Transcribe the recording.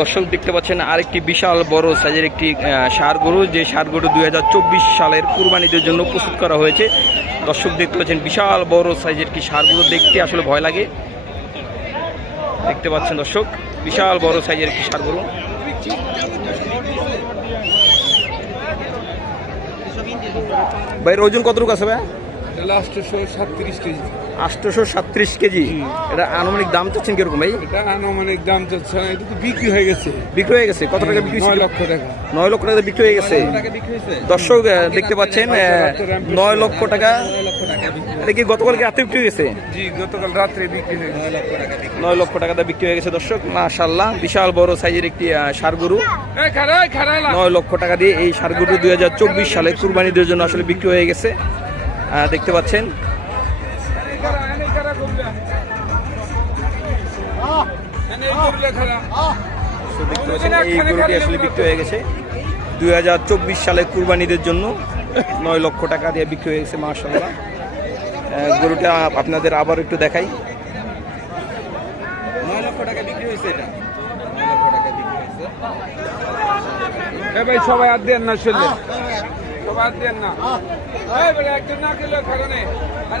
দর্শক দেখতে পাচ্ছেন, আরেকটি বিশাল বড় সাইজের একটি সার গরু, যে সার গরু দুই হাজার চব্বিশ সালের কুরবানিদের জন্য প্রস্তুত করা হয়েছে। দর্শক দেখতে পাচ্ছেন, বিশাল বড় সাইজের কি সার গরু, দেখতে আসলে ভয় লাগে। দেখতে পাচ্ছেন দর্শক, বিশাল বড় সাইজের একটি সার গরু। ভাইয়ের ওজন কতটুকু আছে ভাই? লাস্টশো সাতত্রিশ কেজি। আটশোশো সাতত্রিশ কেজি। এটা আনুমানিক দাম চাচ্ছেন কীরকম ভাই? এটা আনুমানিক দাম চাচ্ছে এটা তো বিক্রি হয়ে গেছে। বিক্রি হয়ে গেছে? কত টাকা বিক্রি নয় লক্ষ টাকা। নয় লক্ষ টাকা বিক্রি হয়ে গেছে। দর্শক দেখতে পাচ্ছেন নয় লক্ষ টাকা। এটা কি গতকালকে রাতে বিক্রি হয়ে গেছে জি গতকাল রাত্রে বিক্রি হয়ে নয় লক্ষ টাকাতে বিক্রি হয়ে গেছে দর্শক। মাশাল্লাহ বিশাল বড় সাইজের একটি ষাঁড় গরু। নয় লক্ষ টাকা দিয়ে এই ষাঁড় গরু দুই হাজার চব্বিশ সালে কুরবানিদের জন্য আসলে বিক্রি হয়ে গেছে। দেখতে পাচ্ছেন দেখতে পাচ্ছেন এই গরুটি আসলে বিক্রি হয়ে গেছে। দুই হাজার চব্বিশ সালে কুরবানিদের জন্য নয় লক্ষ টাকা দিয়ে বিক্রি হয়ে গেছে মাশাল্লাহ আহ, গরুটা আপনাদের আবার একটু দেখাই। ভাই সবাই আর দেন না শুনলে সবাই আর দেন না। একজন না খেলে খারা আর